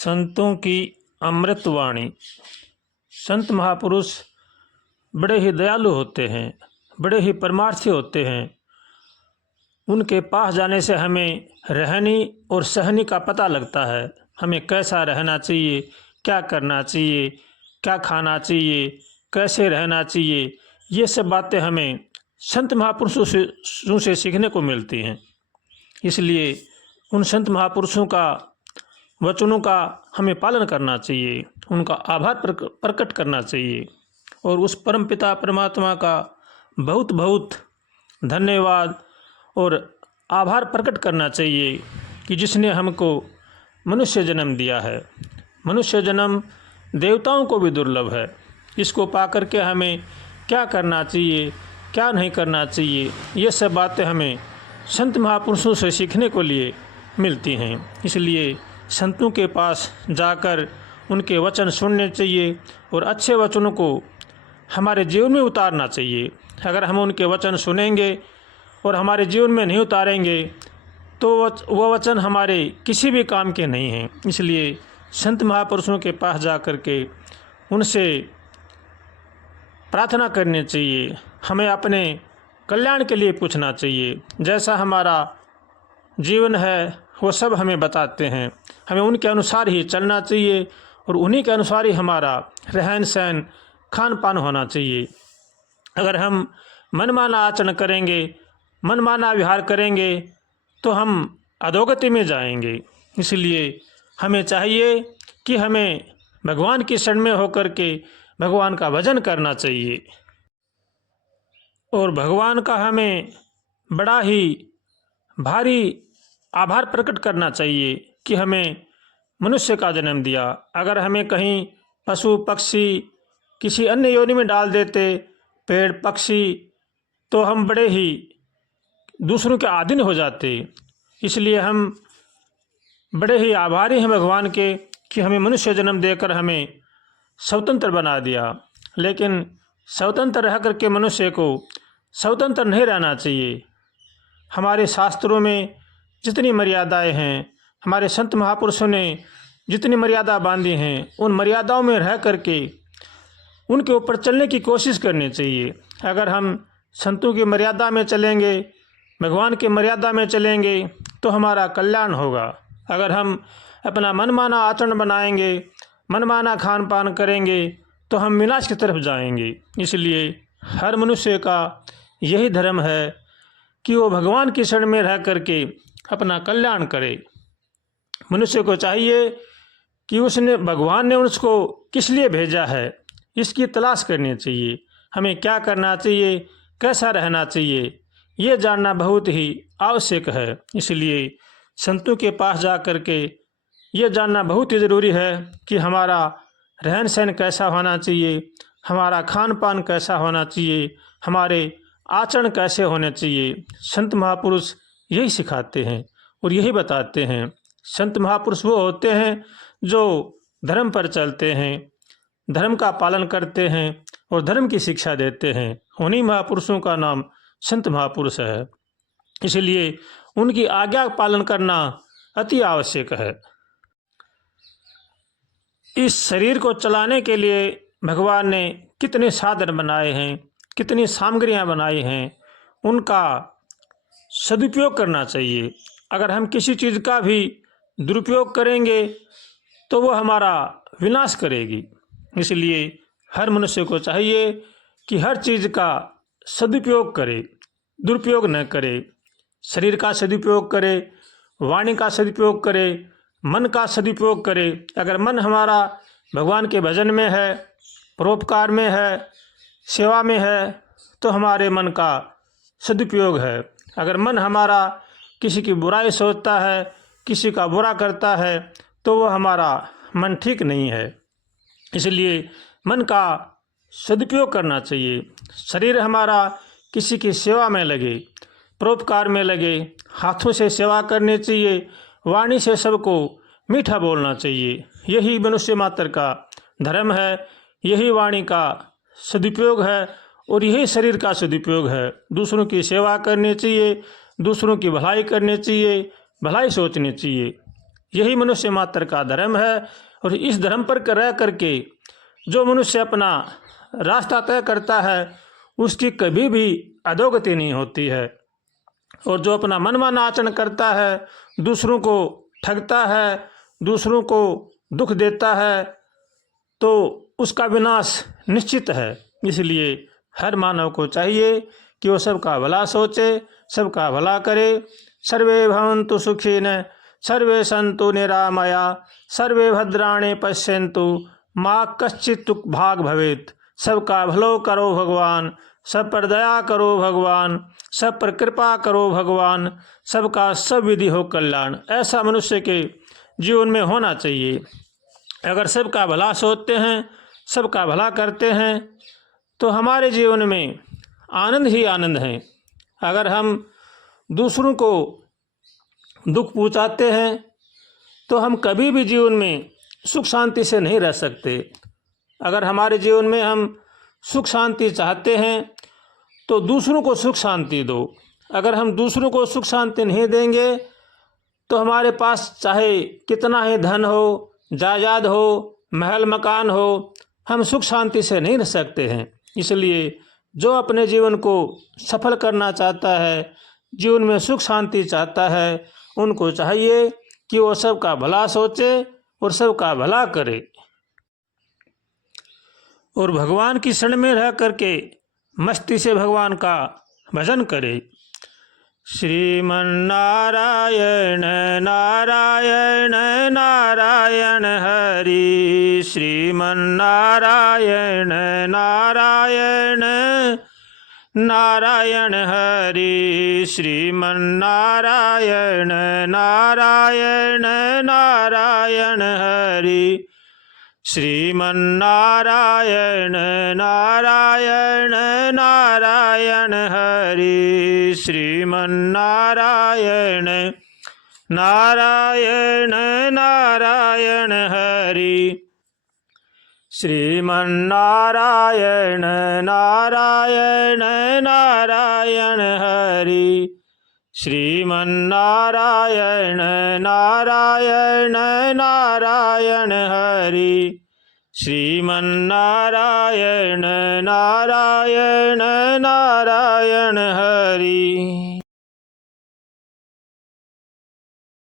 संतों की अमृतवाणी। संत महापुरुष बड़े ही दयालु होते हैं, बड़े ही परमार्थी होते हैं। उनके पास जाने से हमें रहनी और सहनी का पता लगता है। हमें कैसा रहना चाहिए, क्या करना चाहिए, क्या खाना चाहिए, कैसे रहना चाहिए, ये सब बातें हमें संत महापुरुषों से सीखने को मिलती हैं। इसलिए उन संत महापुरुषों का वचनों का हमें पालन करना चाहिए, उनका आभार प्रकट करना चाहिए और उस परम पिता परमात्मा का बहुत बहुत धन्यवाद और आभार प्रकट करना चाहिए कि जिसने हमको मनुष्य जन्म दिया है। मनुष्य जन्म देवताओं को भी दुर्लभ है। इसको पाकर के हमें क्या करना चाहिए, क्या नहीं करना चाहिए, ये सब बातें हमें संत महापुरुषों से सीखने को लिए मिलती हैं। इसलिए संतों के पास जाकर उनके वचन सुनने चाहिए और अच्छे वचनों को हमारे जीवन में उतारना चाहिए। अगर हम उनके वचन सुनेंगे और हमारे जीवन में नहीं उतारेंगे तो वह वचन हमारे किसी भी काम के नहीं हैं। इसलिए संत महापुरुषों के पास जा कर के उनसे प्रार्थना करनी चाहिए। हमें अपने कल्याण के लिए पूछना चाहिए। जैसा हमारा जीवन है वो सब हमें बताते हैं। हमें उनके अनुसार ही चलना चाहिए और उन्हीं के अनुसार ही हमारा रहन सहन खान पान होना चाहिए। अगर हम मनमाना आचरण करेंगे, मनमाना व्यवहार करेंगे तो हम अधोगति में जाएंगे। इसलिए हमें चाहिए कि हमें भगवान की शरण में होकर के भगवान का भजन करना चाहिए और भगवान का हमें बड़ा ही भारी आभार प्रकट करना चाहिए कि हमें मनुष्य का जन्म दिया। अगर हमें कहीं पशु पक्षी किसी अन्य योनि में डाल देते, पेड़ पक्षी, तो हम बड़े ही दूसरों के अधीन हो जाते। इसलिए हम बड़े ही आभारी हैं भगवान के कि हमें मनुष्य जन्म देकर हमें स्वतंत्र बना दिया। लेकिन स्वतंत्र रह करके मनुष्य को स्वतंत्र नहीं रहना चाहिए। हमारे शास्त्रों में जितनी मर्यादाएं हैं, हमारे संत महापुरुषों ने जितनी मर्यादा बांधी हैं, उन मर्यादाओं में रह करके उनके ऊपर चलने की कोशिश करनी चाहिए। अगर हम संतों की मर्यादा में चलेंगे, भगवान की मर्यादा में चलेंगे तो हमारा कल्याण होगा। अगर हम अपना मनमाना आचरण बनाएंगे, मनमाना खान पान करेंगे तो हम विनाश की तरफ जाएंगे। इसलिए हर मनुष्य का यही धर्म है कि वो भगवान की शरण में रह करके अपना कल्याण करे। मनुष्य को चाहिए कि उसने भगवान ने उसको किस लिए भेजा है, इसकी तलाश करनी चाहिए। हमें क्या करना चाहिए, कैसा रहना चाहिए, ये जानना बहुत ही आवश्यक है। इसलिए संतों के पास जा कर के ये जानना बहुत ही ज़रूरी है कि हमारा रहन सहन कैसा होना चाहिए, हमारा खान पान कैसा होना चाहिए, हमारे आचरण कैसे होने चाहिए। संत महापुरुष यही सिखाते हैं और यही बताते हैं। संत महापुरुष वो होते हैं जो धर्म पर चलते हैं, धर्म का पालन करते हैं और धर्म की शिक्षा देते हैं। उन्हीं महापुरुषों का नाम संत महापुरुष है। इसलिए उनकी आज्ञा पालन करना अति आवश्यक है। इस शरीर को चलाने के लिए भगवान ने कितने साधन बनाए हैं, कितनी सामग्रियां बनाई हैं, उनका सदुपयोग करना चाहिए। अगर हम किसी चीज़ का भी दुरुपयोग करेंगे तो वो हमारा विनाश करेगी। इसलिए हर मनुष्य को चाहिए कि हर चीज़ का सदुपयोग करे, दुरुपयोग न करे। शरीर का सदुपयोग करे, वाणी का सदुपयोग करे, मन का सदुपयोग करे। अगर मन हमारा भगवान के भजन में है, परोपकार में है, सेवा में है तो हमारे मन का सदुपयोग है। अगर मन हमारा किसी की बुराई सोचता है, किसी का बुरा करता है तो वो हमारा मन ठीक नहीं है। इसलिए मन का सदुपयोग करना चाहिए। शरीर हमारा किसी की सेवा में लगे, परोपकार में लगे, हाथों से सेवा करनी चाहिए, वाणी से सबको मीठा बोलना चाहिए। यही मनुष्य मात्र का धर्म है, यही वाणी का सदुपयोग है और यही शरीर का सदुपयोग है। दूसरों की सेवा करनी चाहिए, दूसरों की भलाई करनी चाहिए, भलाई सोचनी चाहिए। यही मनुष्य मात्र का धर्म है। और इस धर्म पर रह करके जो मनुष्य अपना रास्ता तय करता है उसकी कभी भी अधोगति नहीं होती है। और जो अपना मनमाना आचरण करता है, दूसरों को ठगता है, दूसरों को दुख देता है, तो उसका विनाश निश्चित है। इसलिए हर मानव को चाहिए कि वो सबका भला सोचे, सबका भला करे। सर्वे भवन्तु सुखिनः, सर्वे सन्तु निरामया, सर्वे भद्राणि पश्यन्तु माँ कश्चित् दुःख भाग भवेत्। सबका भलो करो भगवान, सब पर दया करो भगवान, सब पर कृपा करो भगवान, सबका सब विधि हो कल्याण। ऐसा मनुष्य के जीवन में होना चाहिए। अगर सबका भला सोचते हैं, सबका भला करते हैं, तो हमारे जीवन में आनंद ही आनंद है। अगर हम दूसरों को दुख पहुंचाते हैं तो हम कभी भी जीवन में सुख शांति से नहीं रह सकते। अगर हमारे जीवन में हम सुख शांति चाहते हैं तो दूसरों को सुख शांति दो। अगर हम दूसरों को सुख शांति नहीं देंगे तो हमारे पास चाहे कितना ही धन हो, जायदाद हो, महल मकान हो, हम सुख शांति से नहीं रह सकते हैं। इसलिए जो अपने जीवन को सफल करना चाहता है, जीवन में सुख शांति चाहता है, उनको चाहिए कि वो सबका भला सोचे और सबका भला करे और भगवान की शरण में रह करके मस्ती से भगवान का भजन करे। श्रीमन्नारायण नारायण नारायण हरि, श्रीमन्नारायण नारायण नारायण हरि, श्रीमन्नारायण नारायण नारायण हरि, श्रीमन्नारायण नारायण नारायण हरि, श्रीमन्नारायण नारायण नारायण हरि, श्रीमन्नारायण नारायण नारायण हरि, श्रीमन्नारायण नारायण नारायण हरि, श्रीमन्नारायण नारायण नारायण हरि।